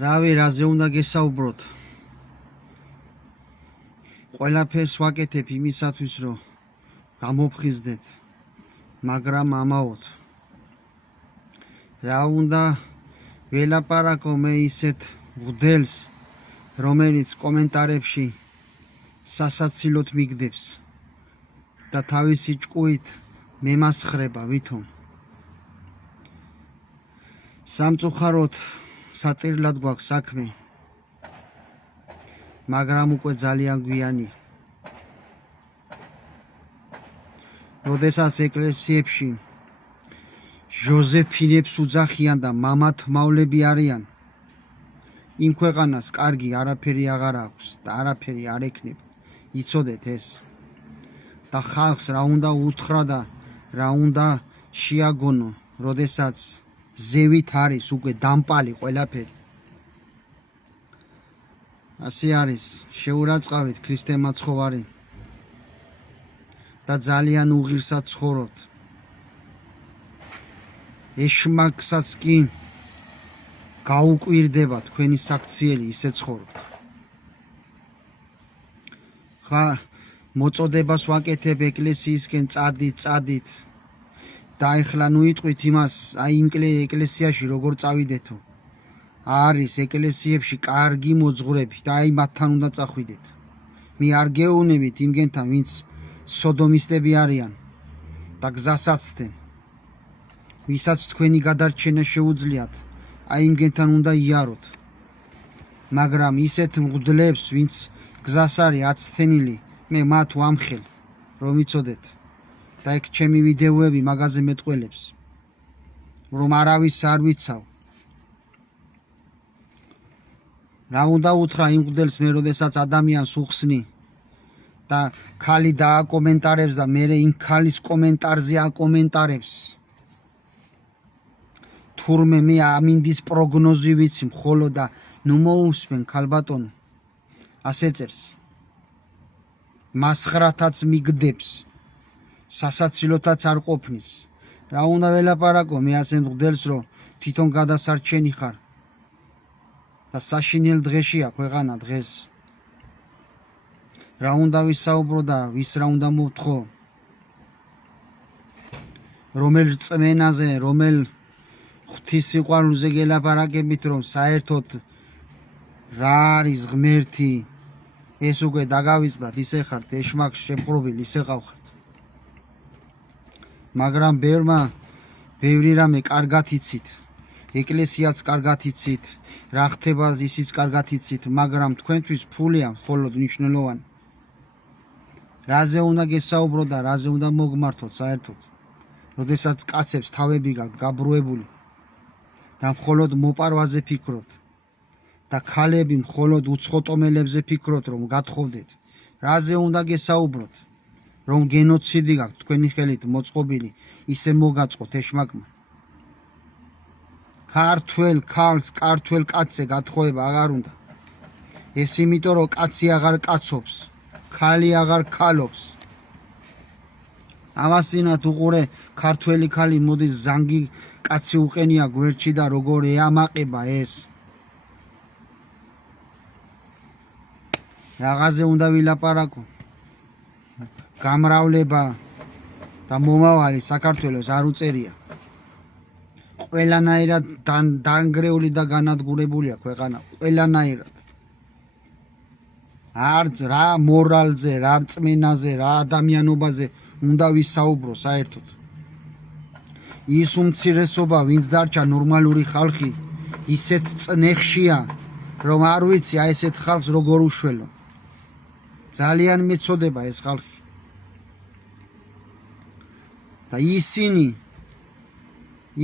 რავი, რაზე უნდა გესაუბროთ? ყველაფერს ვაკეთებ იმისათვის, რომ გამოფხიზდეთ, მაგრამ ამაოდ. რა უნდა ველაპარაკო მე ისეთ მღვდელს, რომელიც კომენტარებში სასაცილოდ მიგდებს და თავისი ჭკუით მემასხრება ვითომ. სამწუხაროდ სატირლად გვაქვს საქმე, მაგრამ უკვე ძალიან გვიანია. როდესაც ეკლესიებში ჟოზეფინებს უძახიან და მამათმავლები არიან, იმ ქვეყანას კარგი არაფერი აღარ აქვს და არაფერი არ ექნება. იცოდეთ ეს. და ხალხს რა უნდა უთხრა და რა უნდა შეაგონო, როდესაც ზევით არის უკვე დამპალი ყველაფერი. ასე არის, შეურაცხავით ქრისტე მაცხოვარი და ძალიან უღირსად ცხოვრობთ. ეშმაკსაც კი გაუკვირდება თქვენი საქციელი ისე ცხოვრობთ. ხა მოწოდებას ვაკეთებ ეკლესიისკენ წადით და ეხლა ნუ იტყვით იმას, აი იმ ეკლესიაში როგორ წავიდეთო. არის ეკლესიებში კარგი მოძღვრები და აი მათთან უნდა წახვიდეთ. მე არ გეუბნებით იმგენთან, ვინც სოდომისტები არიან და გზასაცდენ. ვისაც თქვენი გადარჩენა შეუძლიათ, აი იმგენთან უნდა იაროთ. მაგრამ ისეთ მღვდლებს, ვინც გზას არის აცთენილი, მე მათ ვამხელ, რომ იცოდეთ. და ეგ ჩემი ვიდეოები მაგაზე მეტყველებს, რომ არავის არ ვიცავ. რა უნდა უთხრა იმ მღვდელს მე, როდესაც ადამიანს უხსნი და ქალი დააკომენტარებს და მე იმ ქალის კომენტარზე აკომენტარებს. თურმე მე ამინდის პროგნოზი ვიცი მხოლოდ და ნუ მოусმენ ქალბატონო. ასე წერს. მასხრათაც მიგდებს, სასაცილოთაც არ ყოფნის. რა უნდა ველაპარაკო მე ასე მღვდელს, რომ თვითონ გადასარჩენი ხარ და საშინელ დღეშია ქვეყანა დღეს. რა უნდა ვისაუბრო და ვის რა უნდა მოვთხოვ? რომელ რწმენაზე, რომელ ღვთისმსიყვარულზე გელაპარაკებით, რომ საერთოდ რა არის ღმერთი, ეს უკვე დაგავიწყდათ, ისე ხართ ეშმაკს შეპყრობილი, ისე ყავხართ. მაგრამ ბევრი რამე კარგად იცით, ეკლესიაც კარგად იცით, რა ხდება ისიც კარგად იცით, მაგრამ თქვენთვის ფულია მხოლოდ მნიშვნელოვანი. რაზე უნდა გესაუბრო და რაზე უნდა მოგმართოთ საერთოდ, როდესაც კაცებს თავები გაქვთ გაბრუებული და მხოლოდ მოპარვაზე ფიქრობთ და ქალები მხოლოდ უცხოტომელებზე ფიქრობთ, რომ გათხოვდეთ. რაზე უნდა გესაუბროთ, რომ გენოციდი გაქვთ თქვენი ხელით მოწყობილი, ისე მოგაწყოთ ეშმაკმა. ქართველ ქალს, ქართველ კაცზე გათხოვება აღარ უნდა. ეს იმიტომ, რომ კაცი აღარ კაცობს, ქალი აღარ ქალობს. ამასინათ უყურე ქართველი ქალი მოდის ზანგი კაცი უყენია გვერდში და როგორ ეამაყება ეს. რაღაცზე უნდა ვილაპარაკო. გამრავლება და მომავალი საქართველოს არ უწერია. ყველანაირად დანგრეული და განადგურებულია ქვეყანა, ყველანაირად. არც რა მორალზე, რა რწმენაზე, რა ადამიანობაზე უნდა ვისაუბრო საერთოდ. ის უმცირესობა, ვინც დარჩა ნორმალური ხალხი, ისეთ წნეხშია, რომ არ ვიცი აი ესეთ ხალხს როგორ უშველო. ძალიან მეწოდება ეს ხალხი. და ისინი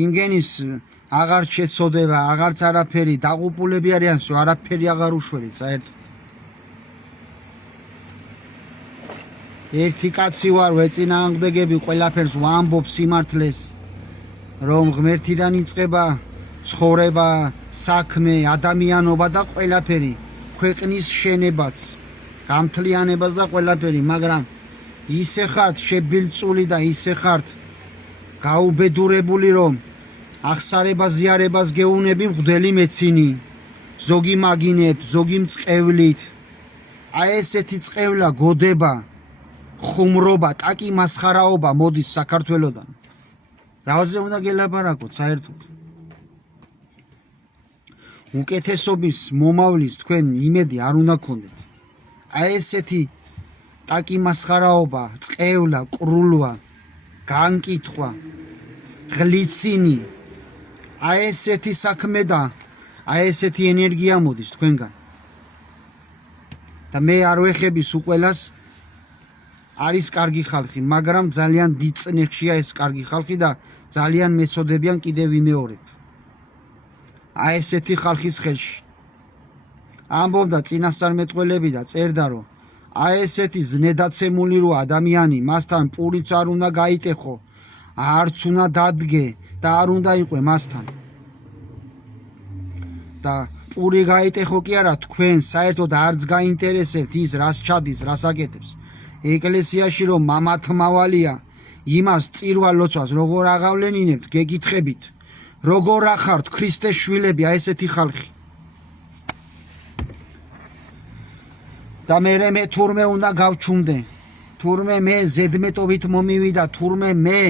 იმგენის აღარ შეწოდება, აღარც არაფერი, დაღუპულები არიან, რომ არაფერი აღარ უშველით საერთოდ. ერთი კაცი ვარ, ვეწინააღმდეგები ყველაფერს ვამბობ სიმართლეს, რომ ღმერთიდან იწყება ცხოვრება, საქმე, ადამიანობა და ყველაფერი, ქვეყნის შენებაც, გამთლიანებას და ყველაფერი, მაგრამ ისე ხართ შებილწული და ისე ხართ გაუბედურებული, რომ აღსარებას ზიარებას გეუნები მღვდელი მეცინი. ზოგი მაგინებთ, ზოგი მწყევლით. აი ესეთი წყევლა, გოდება, ხუმრობა, ტაკი მასხარაობა მოდის საქართველოდან. რაზე უნდა გელაპარაკოთ საერთოდ? უკეთესობის მომავლის თქვენ იმედი არ უნდა გქონდეთ. აი ესეთი ტაკი მასხარაობა, წყევლა, ყრულვა, განკითხვა, ღლიცინი, აი ესეთი საქმე და აი ესეთი ენერგია მოდის თქვენგან. და მე არ ვეხები სუყველას არის კარგი ხალხი, მაგრამ ძალიან დიდ წნეხშია ეს კარგი ხალხი და ძალიან მეწოდებიან კიდევ ვიმეორებ. აი ესეთი ხალხის ხელში. ამბობდა წინასწარმეტყველები და წერდა რომ აი ესეთი ზნედაცემული რო ადამიანი მასთან პურიც არ უნდა გაიტეხო, არც უნდა დადგე და არ უნდა იყვე მასთან. და პური გაიტეხო კი არა, თქვენ საერთოდ არც გაინტერესებთ ის რას ჩადის, რას აკეთებს. ეკლესიაში რომ მამათმავალია, იმას წირვა ლოცვას როგორ აღავლენინებთ, გეკითხებით. როგორ ახართ ქრისტეს შვილები, აი ესეთი ხალხი. და მე თურმე უნდა გავჩუმდე. თურმე მე ზედმეტობით მომივიდა, თურმე მე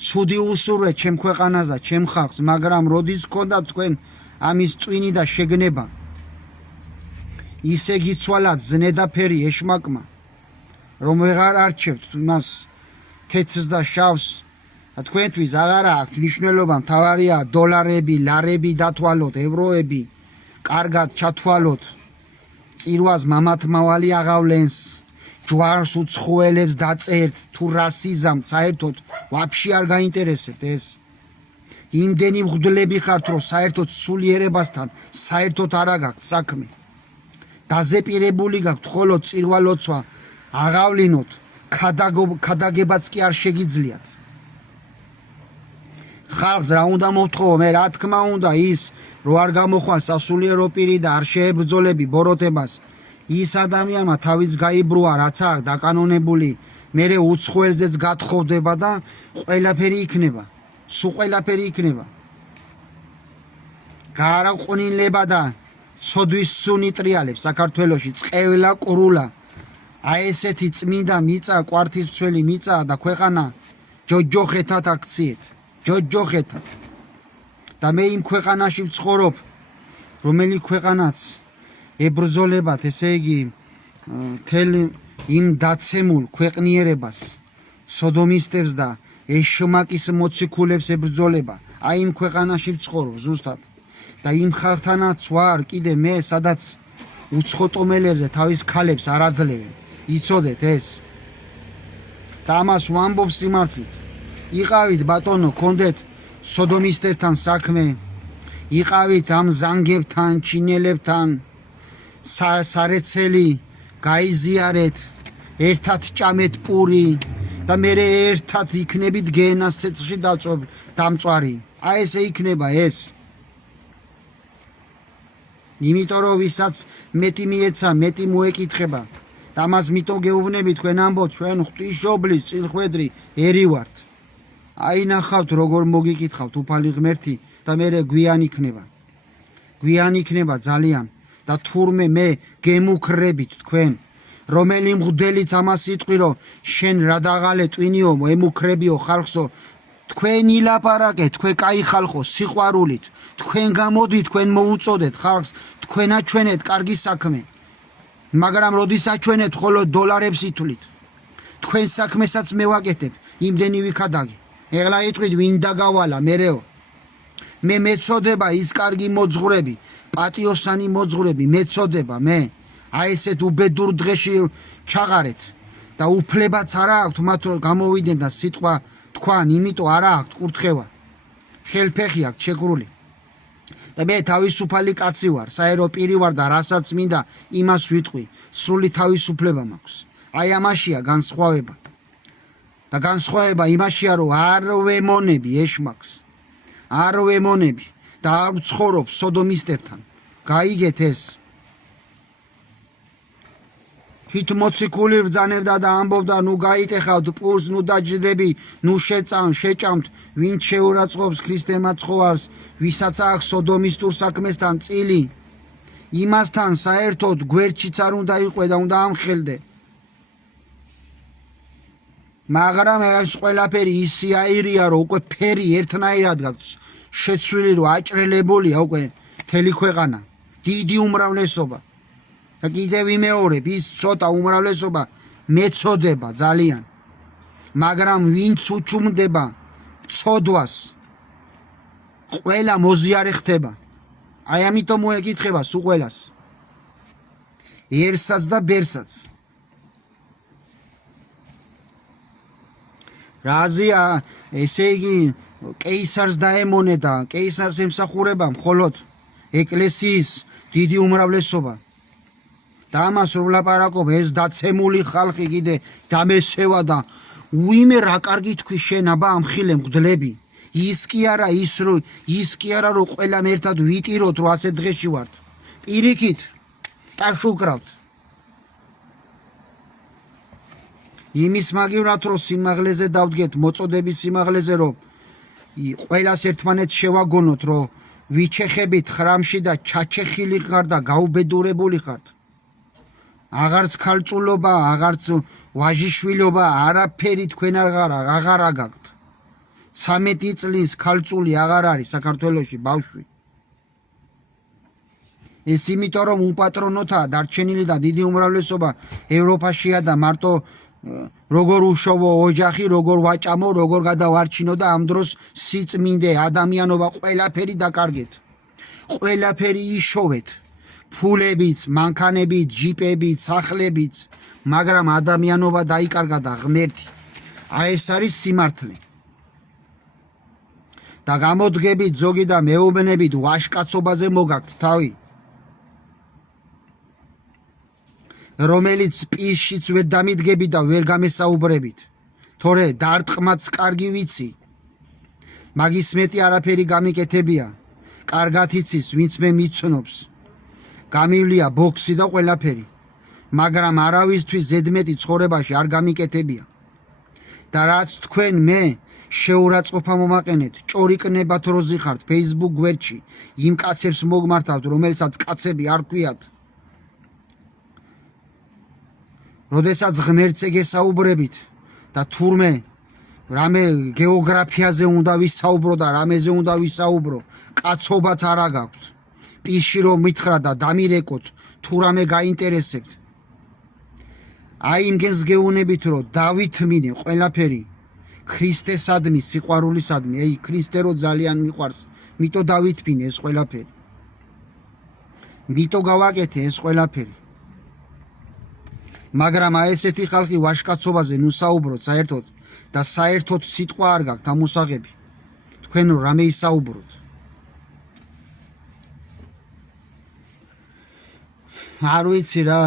ცუდი უსურვე ჩემ ქვეყანაზე, ჩემ ხალხს, მაგრამ როდის გქონდა თქვენ ამის ტვინი და შეგნება. ისე გიცვალათ ზნედაფერი ეშმაკმა, რომ ვეღარ არჩევთ მას თეთრს და შავს. თქვენთვის აღარა აქვს მნიშვნელობა, მთავარია დოლარები, ლარები დათვალოთ, ევროები, კარგად ჩათვალოთ. წირვას მამათმავალი აღავლენს, ჯვარს უცხოელებს დაწერთ, თუ რასიზმს საერთოდ ვაფშე არ გაინტერესებთ ეს. იმდენი მღვდლები ხართ, რომ საერთოდ სულიერებასთან საერთოდ არ აგაქვთ საქმე. დაზეპირებული გაქვთ მხოლოდ წირვა ლოცვა აღავლინოთ, ქადაგებაც კი არ შეგიძლიათ. ხალხს რა უნდა მოვთხოვო მე, რა თქმა უნდა ის რო არ გამოხვალ სასულიერო პირი და არ შეებრძოლები ბოროტებას, ის ადამიანმა თავიც გაიბრუა, რაც აქვს დაკანონებული, მერე უცხოელზეც გათხოვდება და ყველაფერი იქნება. სულ ყველაფერი იქნება. გაარაყვნილება და ცოდვის სუნი ტრიალებს საქართველოში, წყევლა, ყრულა. აი ესეთი წმინდა მიწა, კვართისმცველი მიწა და ქვეყანა ჯოჯოხეთად აქციეთ. ჯოჯოხეთად. და მე იმ ქვეყანაში ვცხოვრობ, რომელი ქვეყანაც ებრძოლებათ, ესე იგი, თელ იმ დაცემულ ქვეყნიერებას, სოდომისტებს და ეშმაკის მოციქულებს ებრძოლება. აი იმ ქვეყანაში ვცხოვრობ ზუსტად. და იმ ხალხთანაც ვარ კიდე მე, სადაც უცხოტომელებზე თავის ქალებს არ აძლევენ. იცოდეთ ეს. და ამას ვამბობ სიმართლით. იყავით ბატონო, გქონდეთ სოდომისტებთან საქმე, იყავით ამ ზანგებთან, ჩინელებთან, სარეცელი გაიზიარეთ, ერთად ჭამეთ პური და მე ერთად იქნებით გენას ცეცხლში დამწვარი. აი ესე იქნება ეს. იმიტომ რომ ვისაც მეტი მიეცა, მეტი მოეკითხება. და ამას მითო გეუბნები თქვენ ამბობთ, ჩვენ ღვთისმშობლის წინხვედრი ერი ვართ. აი ნახავთ როგორ მოგიკითხავთ უფალი ღმერთი და მე გვიან იქნება. გვიან იქნება ძალიან და თურმე მე გემუქრებით თქვენ. რომელი მღვდელიც ამას იტყვი რომ შენ რა დაღალე ტვინიო, ემუქრებიო ხალხსო, თქვენ ილაპარაკეთ, თქვენ კაი ხალხო, სიყვარულით, თქვენ გამოდით, თქვენ მოუწოდეთ ხალხს, თქვენ აჩვენეთ კარგი საქმე. მაგრამ როდის აჩვენეთ ხოლო დოლარებს ითვლით. თქვენ საქმესაც მე ვაკეთებ, იმდენი ვიქადაგე. ეხლა იტყვით ვინ დაგავალა მერეო. მე მეწოდება ის კარგი მოძღვრები, პატიოსანი მოძღვრები, მეწოდება მე. აი ესეთ უბედურ დღეში ჩაღარეთ და უფლებაც არა აქვთ მათ გამოვიდნენ და სიტყვა თქვან, იმიტომ არა აქვთ კურთხევა. ხელფეხი აქვთ შეკრული. და მე თავისუფალი კაცი ვარ, საერო პირი ვარ და რასაც მინდა იმას ვიტყვი, სრული თავისუფლება მაქვს. აი ამაშია განსხვავება. და განსხვავება იმაშია, რომ არ ვემონები ეშმაკს, არ ვემონები და არ ვცხოვრობ სოდომისტებთან. გაიგეთ ეს. თვით მოციქული ბრძანებდა და ამბობდა, ნუ გაიტეხავთ პურს, ნუ დაჯდები, ნუ შეჭამთ, ვინც შეურაცხყოფს ქრისტე მაცხოვარს, ვისაც აქვს სოდომისტურ საქმესთან წილი. იმასთან საერთოდ გვერდშიც არ უნდა იყვე და უნდა ამხელდე. მაგრამ ეს ყველაფერი ისიაირია, რომ უკვე ფერი ერთნაირად გაქვს შეცვლილი, რომ აჭრელებულია უკვე მთელი ქვეყანა, დიდი უმრავლესობა. და კიდევ ვიმეორებ, ის ცოტა უმრავლესობა მეწოდება ძალიან. მაგრამ ვინც უჩუმდება ცოდვას, ყველა მოზიარე ხდება. აი ამიტომ მოეკითხება სულ ყველას. ერსაც და ბერსაც. რაზია, ესე იგი, კეისარს დაემონე და კეისარს ემსახურება მხოლოდ ეკლესიის დიდი უმრავლესობა. და ამას რომ ვლაპარაკობ, ეს დაცემული ხალხი კიდე დამესევა და უიმე რა კარგი თქვი შენ აბა ამხილე მღვდლები. ის კი არა რომ ყველამ ერთად ვიტიროთ, რომ ასე დღეში ვართ. პირიქით ტაშუკრავთ. იმის მაგივრად რომ სიმაღლეზე დავდგეთ, მოწოდების სიმაღლეზე, რომ ყველას ერთმანეთს შევაგონოთ, რომ ვიჩეხებით ხრამში და ჩაჩეხილი ხარ და გაუბედურებული ხართ. აღარც ქალწულობა, აღარც ვაჟიშვილობა, არაფერი თქვენ აღარ აგაქვთ. 13 წლის ქალწული აღარ არის საქართველოში ბავშვი. ეს იმიტომ რომ უპატრონოთაა დარჩენილი და დიდი უმრავლესობა ევროპაშია და მარტო როგორ უშოვო ოჯახი, როგორ ვაჭამო, როგორ გადავარჩინო და ამ დროს სიწმინდე ადამიანობა ყველაფერი დაკარგეთ. ყველაფერი იშოვეთ. ფულებით, მანქანებით, ჯიპებით, სახლებით, მაგრამ ადამიანობა დაიკარგა და ღმერთი. აი ეს არის სიმართლე. და გამოდგებით ზოგი და მეუბნებით ვაშკაცობაზე მოგაქვთ თავი. რომელიც პირშიც ვერ დამიდგებით და ვერ გამესაუბრებით. თორე დარტყმაც კარგი ვიცი. მაგის მეტი არაფერი გამიკეთებია. კარგად იცის, ვინც მე მიცნობს. გამივლია ბოქსი და ყველაფერი. მაგრამ არავისთვის ზედმეტი ცხოვრებაში არ გამიკეთებია. და რაც თქვენ მე შეურაცხყოფა მომაყენეთ, ჭორიკნებათ როზი ხართ Facebook გვერდში, იმ კაცებს მოგმართავთ, რომელსაც კაცები არ ქვიათ. როდესაც ღმერთზე გესაუბრებით და თურმე რამე გეოგრაფიაზე უნდა ვისაუბრო და რამეზე უნდა ვისაუბრო, კაცობაც არ აგაქვთ. პირში რომ მითხრა და დამირეკოთ, თუ რამე გაინტერესებთ. აი იმგენს გეუნებით, რომ დავითმინე ყველაფერი ქრისტესადმი, სიყვარულისადმი. აი ქრისტე რო ძალიან მიყვარს, მიტო დავითმინე ეს ყველაფერი. მიტო გავაკეთე ეს ყველაფერი. მაგრამ აი ესეთი ხალხი ვაშკაცობაზე ნუ საუბროთ საერთოდ და საერთოდ სიტყვა არ გაქვთ ამოსაღები. თქვენ რამე ისაუბროთ. არ ვიცი რა.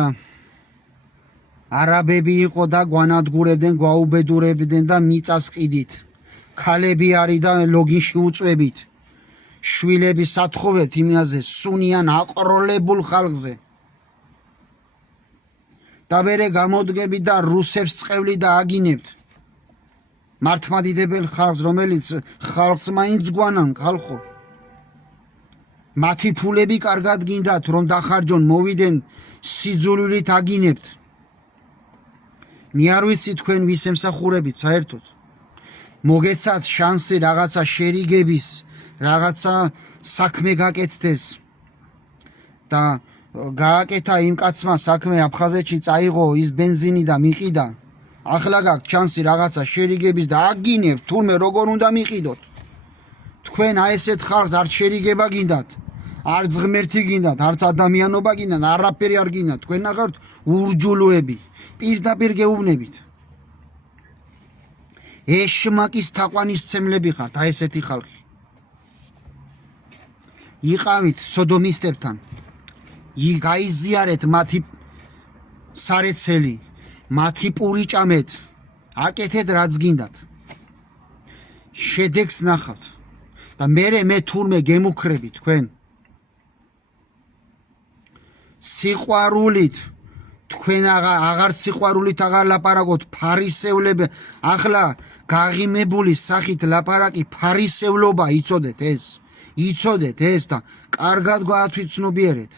არაბები იყო და გვანადგურებდნენ, გვაუბედურებდნენ და მიწას ყიდით. ქალები არის და ლოგინში უწვევით. შვილები სათხოვებთ იმაზე, სუნიან აყროლებულ ხალხზე. და მერე გამოდგებით და რუსებს წყევლით და აგინებთ. მართლმადიდებელ ხალხს, რომელიც ხალხს მაინც გვანან ხალხო. მათი ფულები კარგად გინდათ რომ დახარჯონ, მოვიდენ სიძულვილით აგინებთ. მე არ ვიცი თქვენ ვის ემსახურებით საერთოდ. მოგეცათ შანსი რაღაცა შერიგების, რაღაცა საქმე გაკეთდეს და გააკეთა იმ კაცმა საქმე აფხაზეთში წაიღო ის ბენზინი და მიყიდა. ახლა გაქვთ შანსი რაღაცა შერიგების და აგინებთ, თურმე როგორ უნდა მიყიდოთ. თქვენ აი ესეთ ხალხს არ შერიგება გინდათ, არც ღმერთი გინდათ, არც ადამიანობა გინდათ, არაფერი არ გინდათ. თქვენ ახართ ურჯულოები. პირდაპირ გეუბნებით. ეშმაკის თაყვანისცემლები ხართ, აი ესეთი ხალხი. იყავით სოდომისტებთან. გაიზიარეთ მათი სარეცელი, მათი პური ჭამეთ, აკეთეთ რაც გინდათ. შედეგს ნახავთ და მე თურმე გემუქრები თქვენ. სიყვარულით თქვენ აღარ სიყვარულით აღარ ლაპარაკოთ, ფარისევლები. ახლა გაღიმებული სახით ლაპარაკი ფარისევლობა, იცოდეთ ეს და კარგად გაათვითცნობიერეთ.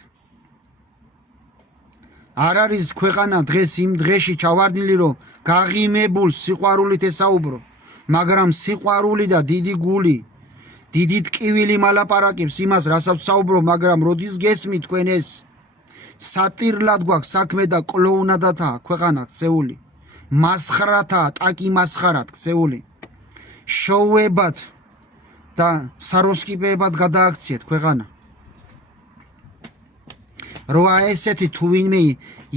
არ არის ქვეყანა დღეს იმ დღეში ჩავარდნილი რომ გაღიმებულ სიყვარულით ესაუბრო, მაგრამ სიყვარული და დიდი გული, დიდი ტკივილი მალაპარაკებს იმას, რასაც საუბრო, მაგრამ როდის გესმით თქვენ ეს სატირლად გვაქვს საქმე და კლოუნადათაა ქვეყანა ქცეული, მასხრათაა, ტაკი მასხარად ქცეული, შოუებად და საროსკიპებად გადააქციეთ ქვეყანა. როა ესეთი თუ ვინმე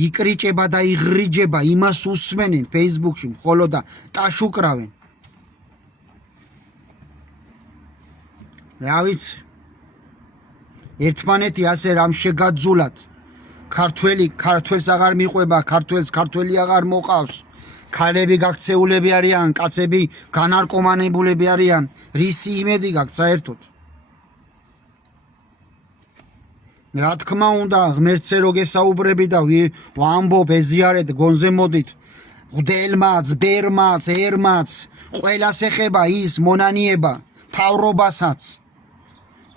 იკრიჭება და იღრიჯება, იმას უსმენენ Facebook-ში მხოლოდ და ტაშუკრავენ. რა ვიცი, ერთმანეთი ასე რამ შეგაძულათ, ქართველს აღარ მიყვება, ქართველი აღარ მოყავს, ქალები გაქცეულები არიან, კაცები განარკომანებულები არიან, რისი იმედი გაქვთ საერთოდ? რა თქმა უნდა, ღმერთზე რო გესაუბრები და ვამბობ, ეზიარეთ, გონზე მოდით, მღვდელმაც, ბერმაც, ერმაც, ყველას ეხება ის მონანიება, თავრობასაც.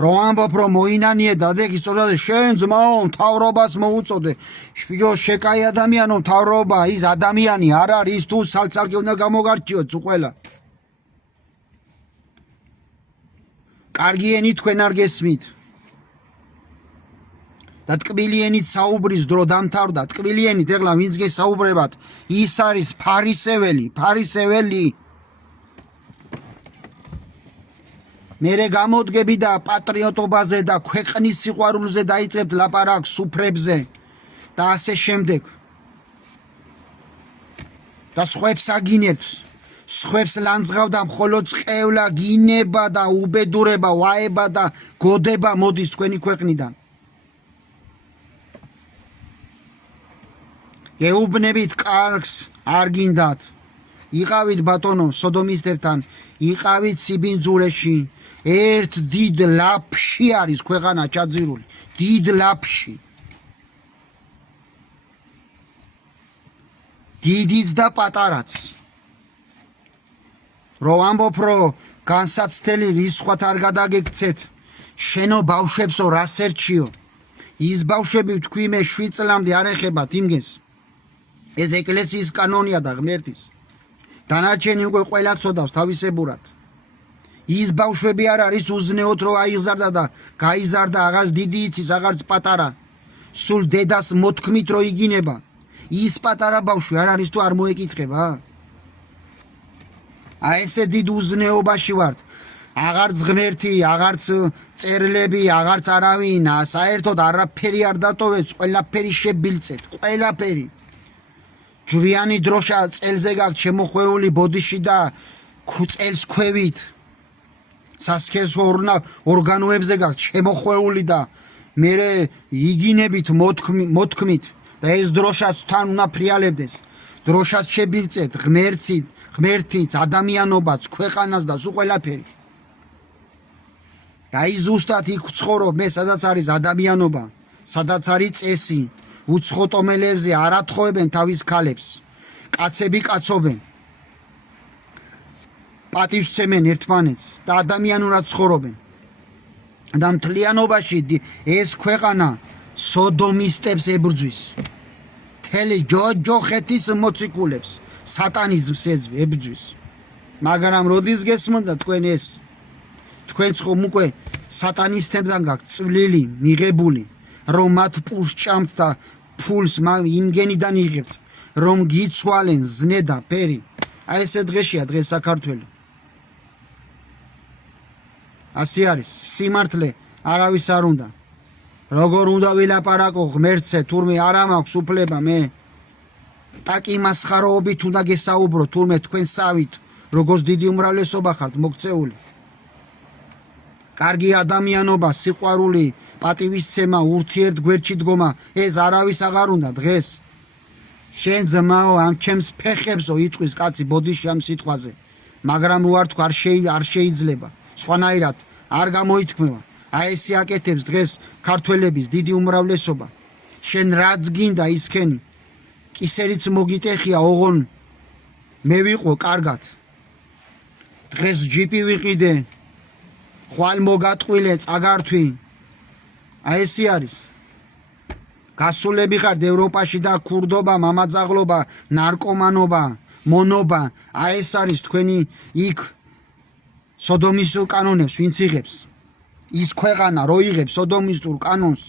რომ ამბობ, რომ მოინანიე და დეგ იწოდე, შენ ძმაო, თავრობას მოუწოდე. შპიო შეკაი ადამიანო, თავრობა, ის ადამიანი არ არის, თუ სალცალკე უნდა გამოგარჩიოთ თუ ყველა. კარგიენი თქვენ არ გესმით. და ტკბილიენით საუბრის დრო დამთავრდა, ტკბილიენით ეხლა ვინც გესაუბრებათ, ის არის ფარისეველი. მერე გამოდგები და პატრიოტობაზე და ქვეყნის სიყვარულზე დაიწყებთ ლაპარაკს, სუფრებზე და ასე შემდეგ. და სხვებს აგინებთ, სხვებს ლანძღავდა მხოლოდ წყევლა, გინება და უბედურება, ვაება და გოდება მოდის თქვენი ქვეყნიდან. გეუბნებით კარგს არ გინდათ. იყავით ბატონო სოდომისტებთან, იყავით სიბინძურეში, ერთ დიდ ლაფში არის ქვეყანა ჩაძირული, დიდ ლაფში. დიდიც და პატარაც. რო ამბობ, რომ განსაცდელი რისხვათ არ გადაგექცეთ, შენო ბავშვებსო რას ერჩიო? ის ბავშვები თქვი მე 7 წლამდე არ ეხებათ იმგენს. ეს ეკლესიის კანონია და ღმერთის. დანარჩენი უკვე ყველა ცოდავს თავისებურად. ის ბავშვები არ არის უზნეოდ რომ აიზარდა და გაიზარდა, აღარც დიდი იცის, აღარც პატარა. სულ დედას მოთქმით რომ იგინება. ის პატარა ბავშვი არ არის თუ არ მოეკითხება? აი ესე დიდ უზნეობაში ვართ. აღარც ღმერთი, აღარც წერილები, აღარც არავინ, საერთოდ არაფერი არ დატოვეთ, ყველაფერი შებილწეთ, ყველაფერი. ჯვრიანი დროშა წელზე გაქვთ შემოხვეული ბოდიში და წელს ქვევით. სასქესო ორგანოებზე გაქვთ შემოხვეული და მერე იგინებით მოთქმით და ეს დროშაც თან უნდა ფრიალებდეს. დროშაც შებილწეთ, ღმერთიც, ადამიანობაც, ქვეყანას და სულ ყველაფერი. და ის ზუსტად იქ ვცხოვრობ მე, სადაც არის ადამიანობა, სადაც არის წესი. უცხოტომელებზე არ ათხოვებენ თავის ქალებს, კაცები კაცობენ, პატივსცემენ ერთმანეთს და ადამიანურად ცხოვრობენ. და მთლიანობაში ეს ქვეყანა სოდომისტებს ებრძვის, მთელი ჯოჯოხეთის მოციქულებს სატანიზმს ებრძვის. მაგრამ როდის გესმოდა თქვენ ეს? თქვენ ხომ უკვე სატანისტებთან გაქვთ წვლილი მიღებული, რომ მათ პულს ჭამთ და ფულს იმგენიდან იღებთ, რომ გიცვალენ ზნედა ფერი. აი ესე დღეშია დღეს საქართველო. ასე არის, სიმართლე არავის არ უნდა. როგორ უნდა ვილაპარაკო ღმერთზე, თურმე არა მაქვს უფლება მე. ტაკი მასხაროობით უნდა გესაუბრო, თურმე თქვენ სავით, როგორც დიდი უმრავლესობა ხართ მოქცეული. კარგი ადამიანობა, სიყვარული, პატივისცემა, ურთიერთგვერდში დგომა, ეს არავის აღარ უნდა დღეს. შენ ძმაო, ამ ჩემს ფეხებსო იტყვის კაცი ბოდიში ამ სიტყვაზე, მაგრამ რო არ თქვა არ შეიძლება, სხვანაირად არ გამოითქმევა. აი ესე აკეთებს დღეს ქართველების დიდი უმრავლესობა. შენ რაც გინდა ისქენი, კისერიც მოგიტეხია, ოღონ მე ვიყო კარგად. დღეს ჯიპი ვიყიდე, ხვალ მოგატყვილე, წაგართვი. აი ესე არის. გასულები ხართ ევროპაში და ქურდობა, მამაძაღლობა, ნარკომანობა, მონობა, აი ეს არის თქვენი იქ სოდომისტურ კანონებს ვინც იღებს. ის ქვეყანა რო იღებს სოდომისტურ კანონს,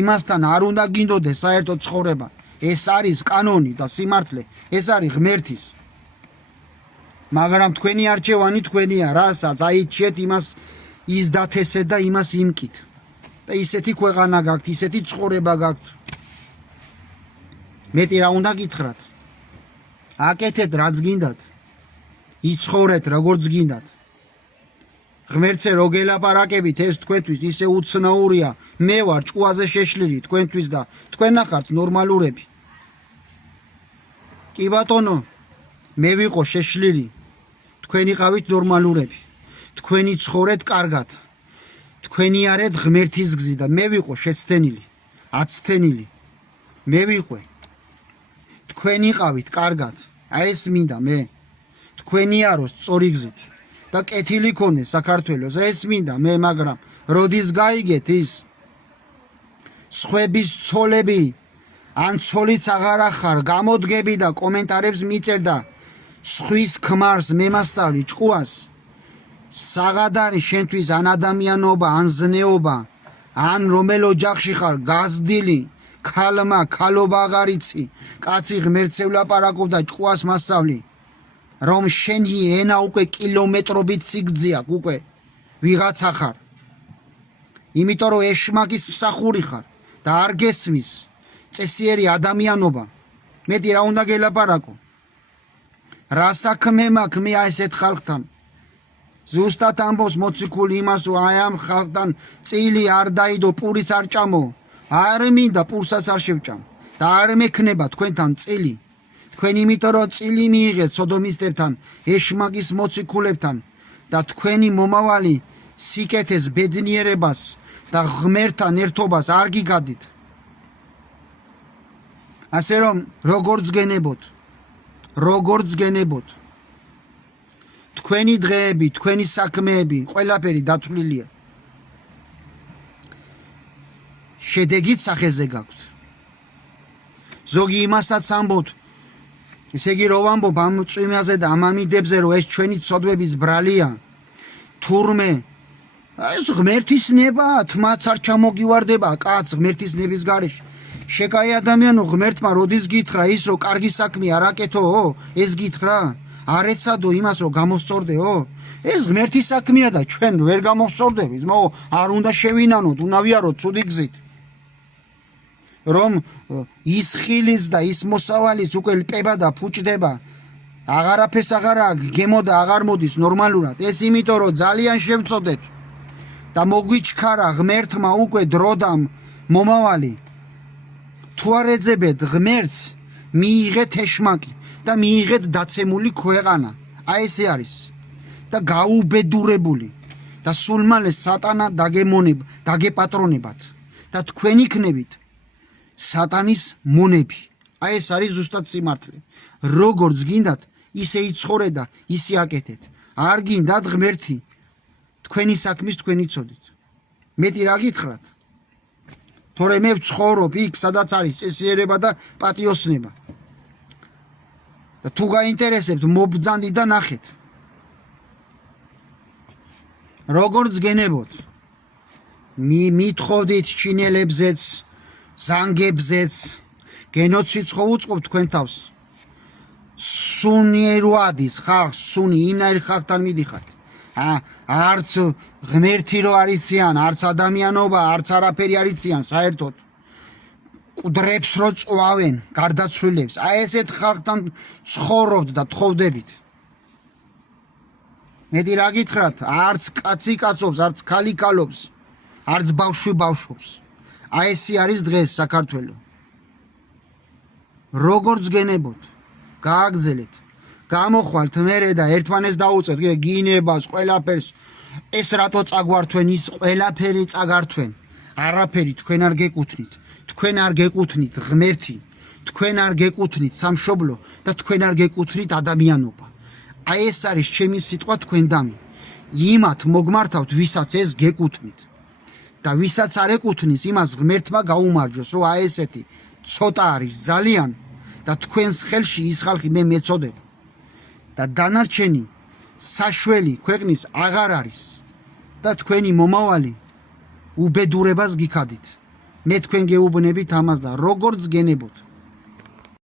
იმასთან არ უნდა გინდოდეს საერთო ცხოვრება. ეს არის კანონი და სიმართლე, ეს არის ღმერთის. მაგრამ თქვენი არჩევანი თქვენია, რასაც აიჩიეთ იმას ის დათესეთ და იმას იმკით. და ისეთი ქვეყანა გაქვთ, ისეთი ცხოვრება გაქვთ. მეტი რა უნდა გითხრათ? აკეთეთ რაც გინდათ. იცხოვრეთ როგორც გინდათ. ღმერთზე რო გელაპარაკებით, ეს თქვენთვის ისე უცნაურია. მე ვარ ჭკუაზე შეშლილი თქვენთვის და თქვენ ახართ ნორმალურები. კი ბატონო, მე ვიყო შეშლილი. თქვენ იყავით ნორმალურები. თქვენი ცხოვრეთ კარგად. თქვენი არეთ ღმერთის გზი და მე ვიყო შეცდენილი, აცდენილი. მე ვიყვე. თქვენ იყავით კარგად. აი ეს მინდა მე. თქვენი აროს სწორი გზით. და კეთილი ქონდეს საქართველოს. ეს მინდა მე, მაგრამ როდის გაიგეთ ის სხვების ცოლები ან ცოლიც აღარ ახარ გამოდგები და კომენტარებს მიწერ და სხვის ქმარს მემასწავლი ჭკუას საღად არის შენთვის ან ადამიანობა ან ზნეობა ან რომელ ოჯახში ხარ გაზრდილი ქალმა ქალობა აღარ იცი კაცი ღმერთს ელაპარაკობ და ჭკუას მასწავლი რომ შენი ენა უკვე კილომეტრობით სიგრძე აქვს უკვე ვიღაცა ხარ იმიტომ რომ ეშმაკის მსახური ხარ და არ გესმის წესიერი ადამიანობა მეტი რა უნდა გელაპარაკო რა საქმე მაქვს მე ასეთ ხალხთან ზუსტად ამბობს მოციქული იმას რომ აი ამ ხალხთან წილი არ დაიდო პურიც არ ჭამო არ მინდა პურსაც არ შევჭამ და არ მექნება თქვენთან წილი თქვენ იმიტომ რომ წილი მიიღეთ სოდომისტებთან ეშმაკის მოციქულებთან და თქვენი მომავალი სიკეთეს ბედნიერებას და ღმერთთან ერთობას არ გიგადით ასე რომ როგორც გენებოთ თქვენი დღეები თქვენი საქმეები ყველაფერი დათვლილია შედეგით სახეზე გაქვთ ზოგი იმასაც ამბობთ ესე იგი რო ვამბობ ამ წვიმაზე და ამ ამიდებზე რომ ეს ჩვენი ცოდვების ბრალია თურმე ეს ღმერთის ნება თმაც არ ჩამოგივარდება კაც ღმერთის ნების გარეშე შეკაი ადამიანო ღმერთმა როდის გითხრა ის რომ კარგი საქმე არ აკეთოო ეს გითხრა არ ეცადო იმას რომ გამოსწორდეო ეს ღმერთის საქმეა და ჩვენ ვერ გამოსწორდებით არ უნდა შევინანოთ უნდა ვიაროთ ცუდი გზით რომ ის ხილის და ის მოსავალიც უკვე ლპება და ფუჭდება აღარაფერს აღარ გემო და აღარ მოდის ნორმალურად ეს იმიტომ რომ ძალიან შევწოდეთ და მოგვიჩქარა ღმერთმა უკვე დროდამ მომავალი თუ არ ეძებეთ ღმერთს მიიღეთ ეშმაკი და მიიღეთ დაცემული ქვეყანა აი ესე არის და გაუბედურებული და სულ მალე სატანა დაგეპატრონებათ და თქვენ იქნებით სატანის მონები აი ეს არის ზუსტად სიმართლე როგორც გინდათ ისე იცხოვრე და ისე აკეთეთ არ გინდათ ღმერთი თქვენი საქმის თქვენი ცოდით მეტი რა გითხრათ თორე მე ვცხოვრობ იქ სადაც არის წესიერება და პატიოსნება და თუ გაინტერესებთ მობძანდი და ნახეთ როგორც გენებოთ მითხოვდით ჩინელებზეც ზანგებზეც გენოციდს ხო უწყობ თქვენ თავს სუნიერუადის ხალხს სუნი იმნაირ ხალხთან მიდიხართ არც ღმერთი რო არიციან არც ადამიანობა არც არაფერი არიციან საერთოდ კუდრებს რო წვავენ გარდაცვლილებს აი ესეთ ხალხთან ცხოვრობთ და თხოვდებით მეტი რა გითხრათ არც კაცი კაცობს არც ქალი ქალობს არც ბავშვი ბავშვობს აი ესე არის დღეს საქართველო როგორც გენებოთ გააგზელეთ გამოხვალთ მერე და ერთმანეს დაუწევთ გინებას ყველაფერს ეს რატო წაგვართვენ ის ყველაფერი წაგართვენ არაფერი თქვენ არ გეკუთვნით თქვენ არ გეკუთვნით ღმერთი თქვენ არ გეკუთვნით სამშობლო და თქვენ არ გეკუთვნით ადამიანობა აი ეს არის ჩემი სიტყვა თქვენ დამი იმათ მოგმართავთ ვისაც ეს გეკუთვნით და ვისაც არ ეკუთვნის, იმას ღმერთმა გაუმარჯოს, რომ აი ესეთი ცოტა არის ძალიან და თქვენს ხელში ის ხალხი მე მეწოდებ და დანარჩენი საშველი ქვეყნის აღარ არის და თქვენი მომავალი უბედურებას გიქადით. მე თქვენ გეუბნებით ამას და როგორც გენებოთ